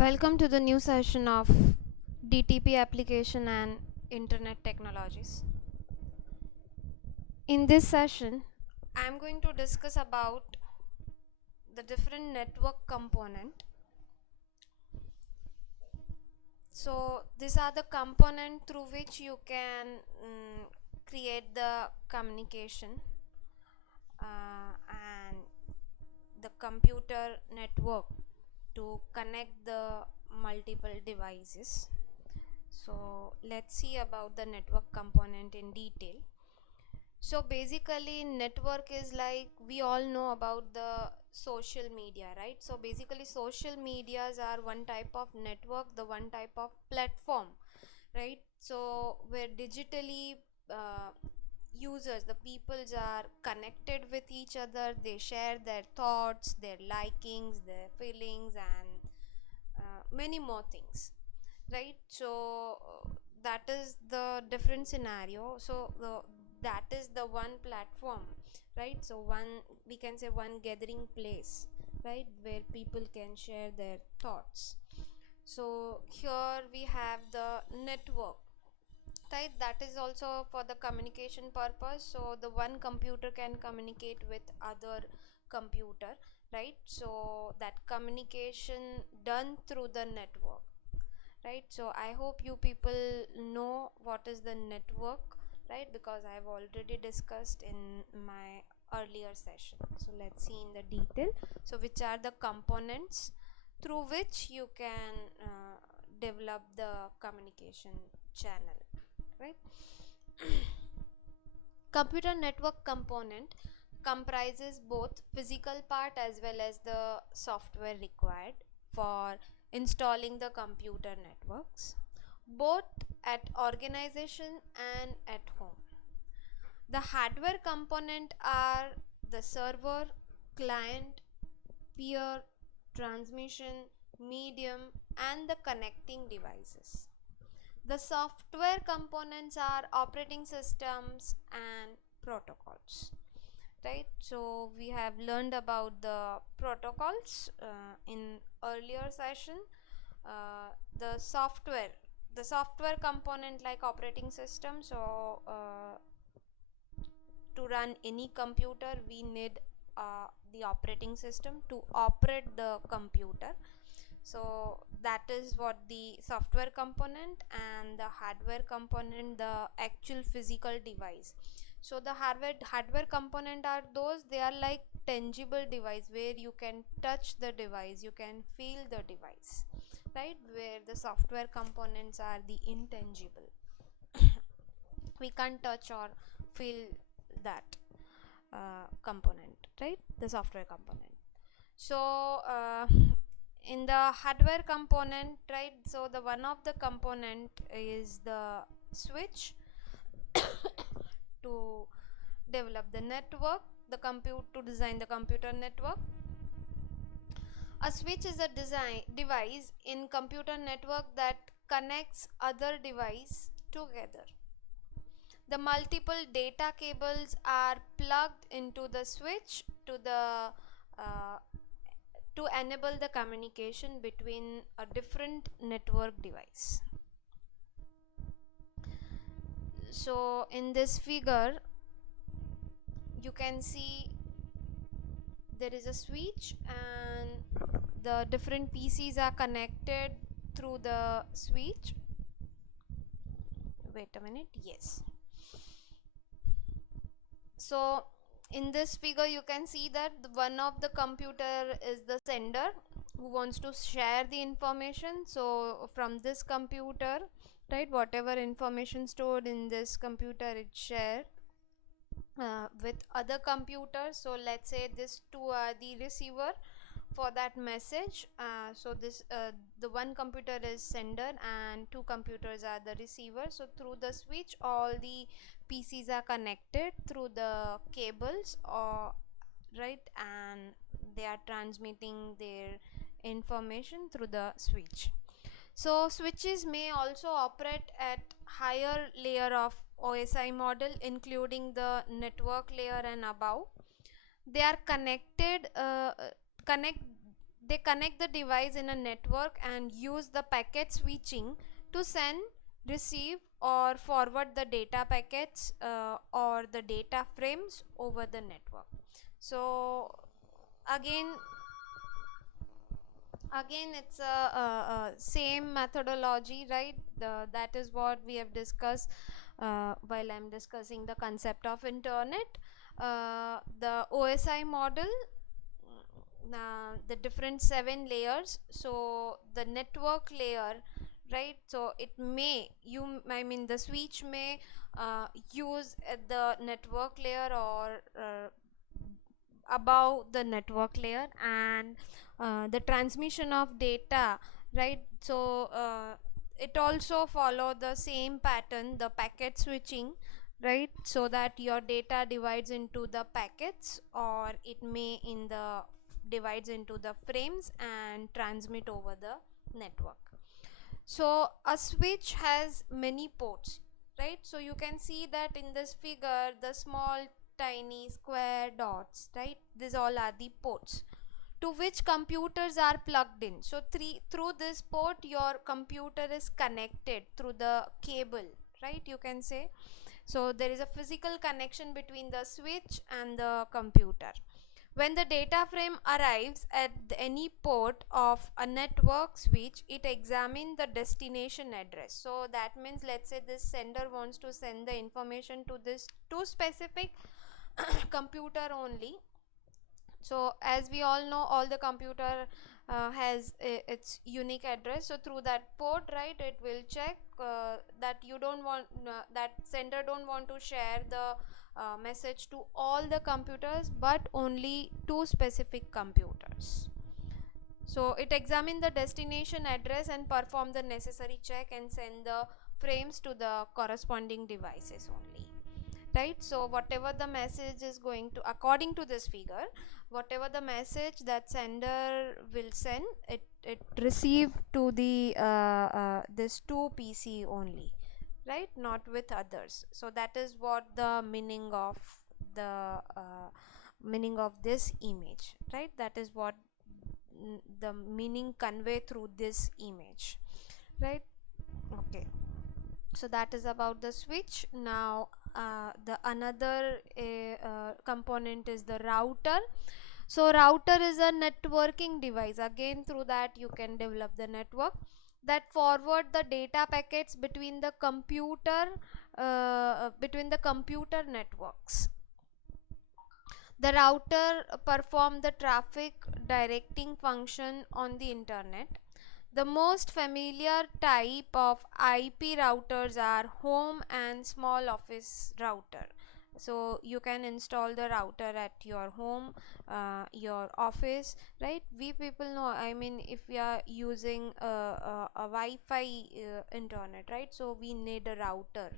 Welcome to the new session of DTP application and internet technologies. In this session, I am going to discuss about the different network component. So these are the component through which you can create the communication and the computer network to connect the multiple devices. So let's see about the network component in detail. So basically network is like, we all know about the social media, right? So basically social medias are one type of network, the one type of platform, right? So where digitally users, the peoples are connected with each other, they share their thoughts, their likings, their feelings, and many more things, right? So that is the different scenario. So that is the one platform, right? So one, we can say, one gathering place, right, where people can share their thoughts. So here we have the network, right? That is also for the communication purpose. So the one computer can communicate with other computer, right? So that communication done through the network, right? So I hope you people know what is the network, right? Because I've already discussed in my earlier session. So let's see in the detail. So which are the components through which you can develop the communication channel, right? Computer network component comprises both physical part as well as the software required for installing the computer networks, both at organization and at home. The hardware component are the server, client, peer, transmission, medium, and the connecting devices. The software components are operating systems and protocols, right? So we have learned about the protocols in earlier session. The software component like operating system. So to run any computer we need the operating system to operate the computer. So that is what the software component, and the hardware component, the actual physical device. So the hardware component are those, they are like tangible device where you can touch the device, you can feel the device, right? Where the software components are the intangible. We can't touch or feel that component, right? The software component. So in the hardware component, right, so the one of the component is the switch to develop the network, the compute to design the computer network. A switch is a device in computer network that connects other device together. The multiple data cables are plugged into the switch uh, to enable the communication between a different network device. So in this figure you can see there is a switch and the different PCs are connected through the switch. Wait a minute, yes. So in this figure you can see that one of the computer is the sender who wants to share the information. So from this computer, right, whatever information stored in this computer it share with other computers. So let's say this two are the receiver for that message. So this the one computer is sender and two computers are the receiver. So through the switch all the PCs are connected through the cables, or right, and they are transmitting their information through the switch. So switches may also operate at higher layer of OSI model, including the network layer and above. They are connected connect they connect the device in a network and use the packet switching to send, receive or forward the data packets or the data frames over the network. So again it's a same methodology, right? That is what we have discussed while I'm discussing the concept of internet. The OSI model, the different 7 layers. So the network layer, right? So it may the switch may use the network layer or above the network layer, and the transmission of data, right? So it also follow the same pattern, the packet switching, right? So that your data divides into the packets, or it may in the divides into the frames and transmit over the network. So a switch has many ports, right? So you can see that in this figure, the small tiny square dots, right? These all are the ports to which computers are plugged in. So through this port your computer is connected through the cable, right? You can say. So there is a physical connection between the switch and the computer. When the data frame arrives at any port of a network switch, it examines the destination address. So that means, let's say this sender wants to send the information to this to specific computer only. So as we all know, all the computer has its unique address. So through that port, right, it will check that you don't want that sender don't want to share the message to all the computers, but only to specific computers. So it examines the destination address and perform the necessary check and send the frames to the corresponding devices only, right? So whatever the message is going to, according to this figure, whatever the message that sender will send, it receive to the this two PC only, right? Not with others. So that is what the the meaning of this image, right? That is what the meaning convey through this image, right? Okay, so that is about the switch. Now the another component is the router. So router is a networking device. Again, through that you can develop the network that forward the data packets between the computer networks. The router perform the traffic directing function on the internet. The most familiar type of IP routers are home and small office router. So you can install the router at your home, your office, right? We people know, I mean, if we are using a Wi-Fi internet, right? So we need a router.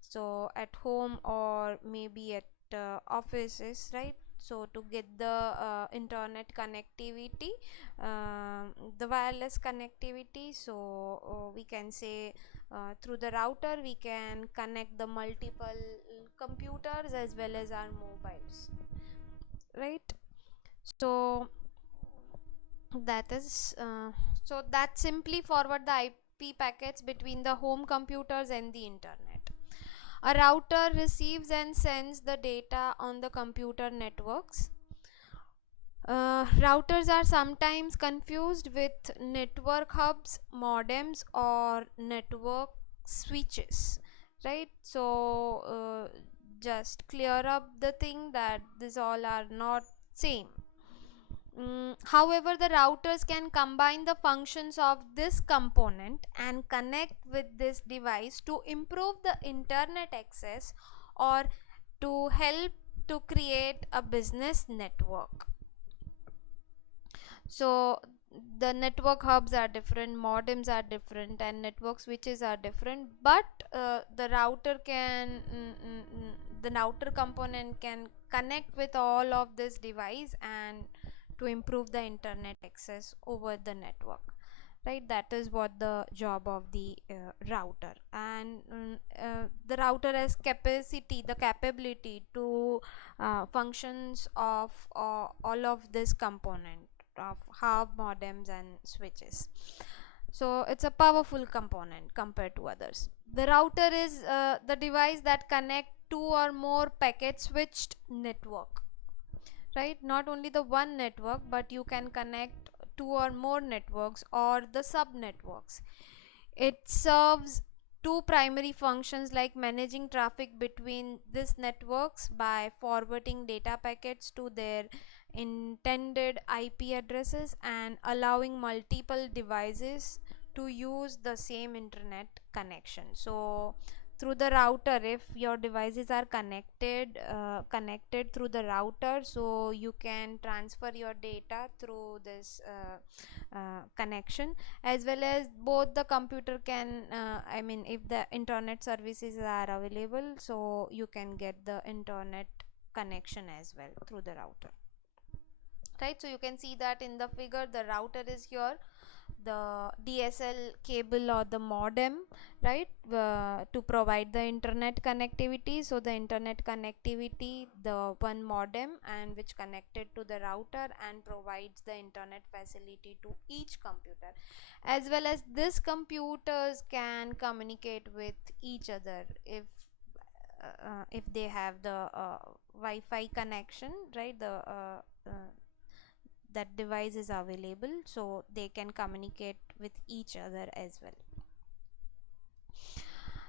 So at home or maybe at offices, right? So to get the internet connectivity, the wireless connectivity, so we can say through the router we can connect the multiple computers as well as our mobiles, right? So that is so that simply forward the IP packets between the home computers and the internet. A router receives and sends the data on the computer networks. Routers are sometimes confused with network hubs, modems, or network switches, right? So just clear up the thing that these all are not same. However, the routers can combine the functions of this component and connect with this device to improve the internet access or to help to create a business network. So the network hubs are different, modems are different, and network switches are different, but the router component can connect with all of this device and to improve the internet access over the network, right? That is what the job of the router. And the router has the capability to functions of all of this component, of hub, modems and switches. So it's a powerful component compared to others. The router is the device that connect two or more packet switched network, right? Not only the one network, but you can connect two or more networks or the sub networks. It serves two primary functions, like managing traffic between these networks by forwarding data packets to their intended IP addresses and allowing multiple devices to use the same internet connection. So through the router, if your devices are connected through the router, so you can transfer your data through this connection, as well as both the computer can I mean, if the internet services are available, so you can get the internet connection as well through the router, right? So you can see that in the figure, the router is here, the DSL cable or the modem, right, to provide the internet connectivity. So the internet connectivity, the one modem and which connected to the router and provides the internet facility to each computer, as well as these computers can communicate with each other if they have the Wi-Fi connection, right? That device is available, so they can communicate with each other as well.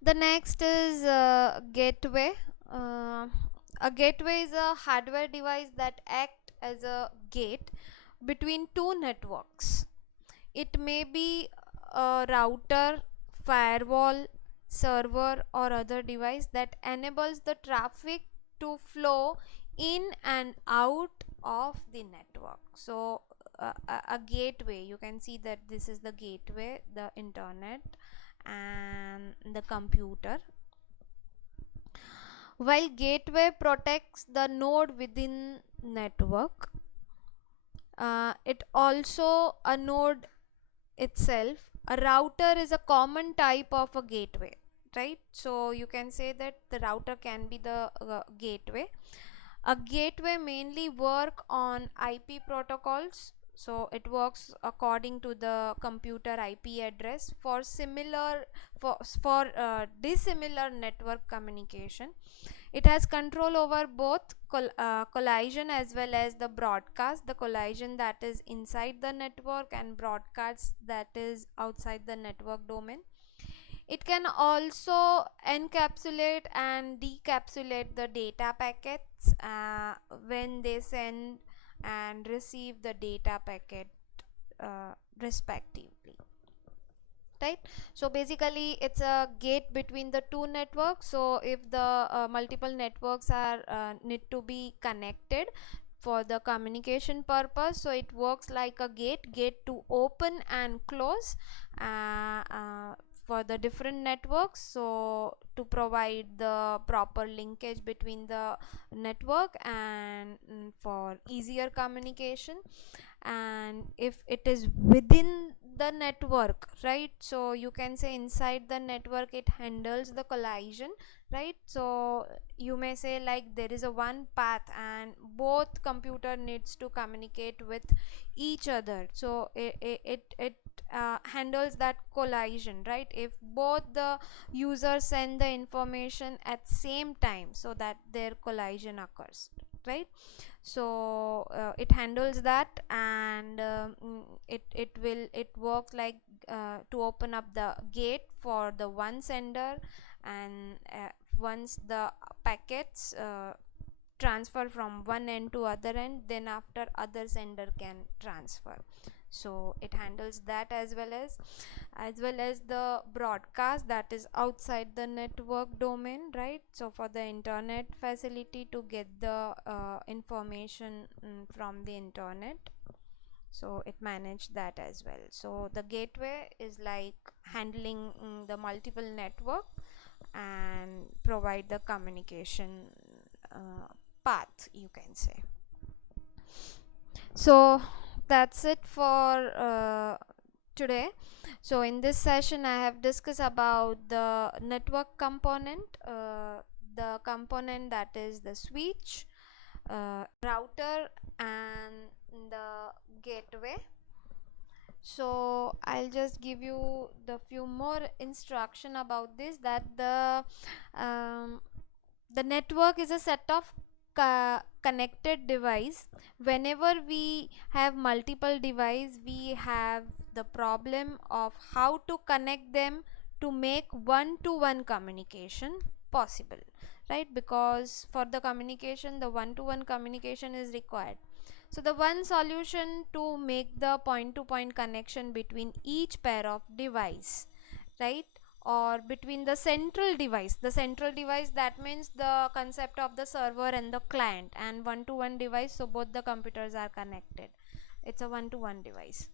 The next is gateway. A gateway is a hardware device that act as a gate between two networks. It may be a router, firewall, server or other device that enables the traffic to flow in and out of the network. So a gateway, you can see that this is the gateway, the internet and the computer. While gateway protects the node within network, it also a node itself. A router is a common type of a gateway, right? So you can say that the router can be the gateway. A gateway mainly work on IP protocols, so it works according to the computer IP address for dissimilar network communication. It has control over both collision as well as the broadcast, the collision that is inside the network and broadcast that is outside the network domain. It can also encapsulate and decapsulate the data packets when they send and receive the data packet respectively, right? So basically it's a gate between the two networks. So if the multiple networks are need to be connected for the communication purpose, so it works like a gate to open and close for the different networks, so to provide the proper linkage between the network and for easier communication. And if it is within the network, right, so you can say inside the network it handles the collision, right? So you may say like there is a one path and both computer needs to communicate with each other, so it handles that collision, right? If both the users send the information at same time, so that their collision occurs, right? So it handles that, and it works like to open up the gate for the one sender, and once the packets transfer from one end to other end, then after other sender can transfer. So it handles that as well as the broadcast that is outside the network domain, right? So for the internet facility to get the information from the internet, so it managed that as well. So the gateway is like handling the multiple network and provide the communication path, you can say. So that's it for today. So in this session I have discussed about the network component, the component that is the switch, router and the gateway. So I'll just give you the few more instruction about this, that um, the network is a set of connected device. Whenever we have multiple device, we have the problem of how to connect them to make one to one communication possible, right? Because for the communication, the one to one communication is required. So the one solution to make the point to point connection between each pair of device, right, or between the central device, that means the concept of the server and the client, and one to one device, so both the computers are connected, it's a one to one device.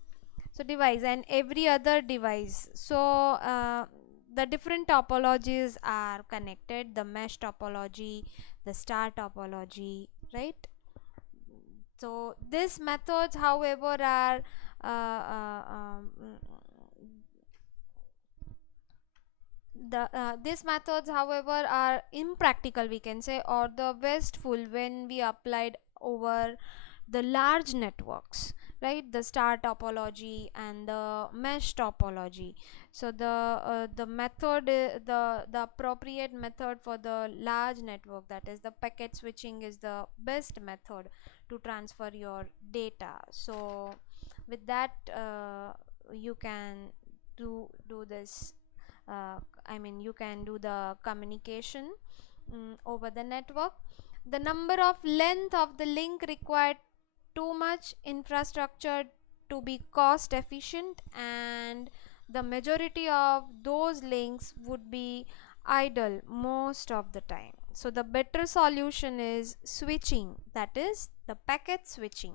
So device and every other device, so the different topologies are connected, the mesh topology, the star topology, right? So these methods, however, are uh, uh, um, these methods, however, are impractical, we can say, or the wasteful when we applied over the large networks, right? The star topology and the mesh topology. So the method, the appropriate method for the large network, that is the packet switching, is the best method to transfer your data. So with that, you can do this, I mean, you can do the communication over the network. The number of length of the link required too much infrastructure to be cost efficient, and the majority of those links would be idle most of the time. So the better solution is switching, that is the packet switching,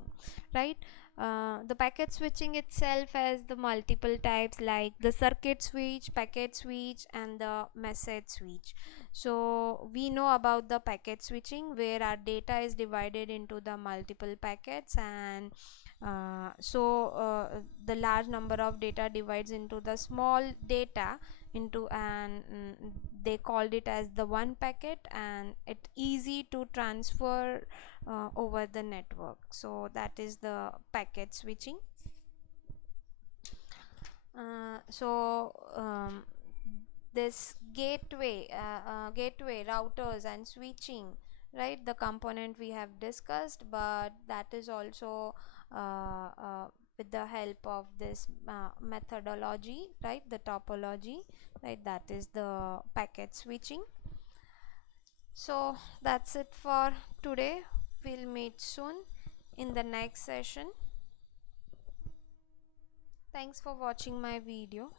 right? The packet switching itself has the multiple types, like the circuit switch, packet switch, and the message switch. So we know about the packet switching, where our data is divided into the multiple packets, and the large number of data divides into the small data into, and they called it as the one packet, and it easy to transfer over the network. So that is the packet switching. This gateway routers and switching, right, the component we have discussed, but that is also with the help of this methodology, right, the topology, right, that is the packet switching. So that's it for today. We'll meet soon in the next session. Thanks for watching my video.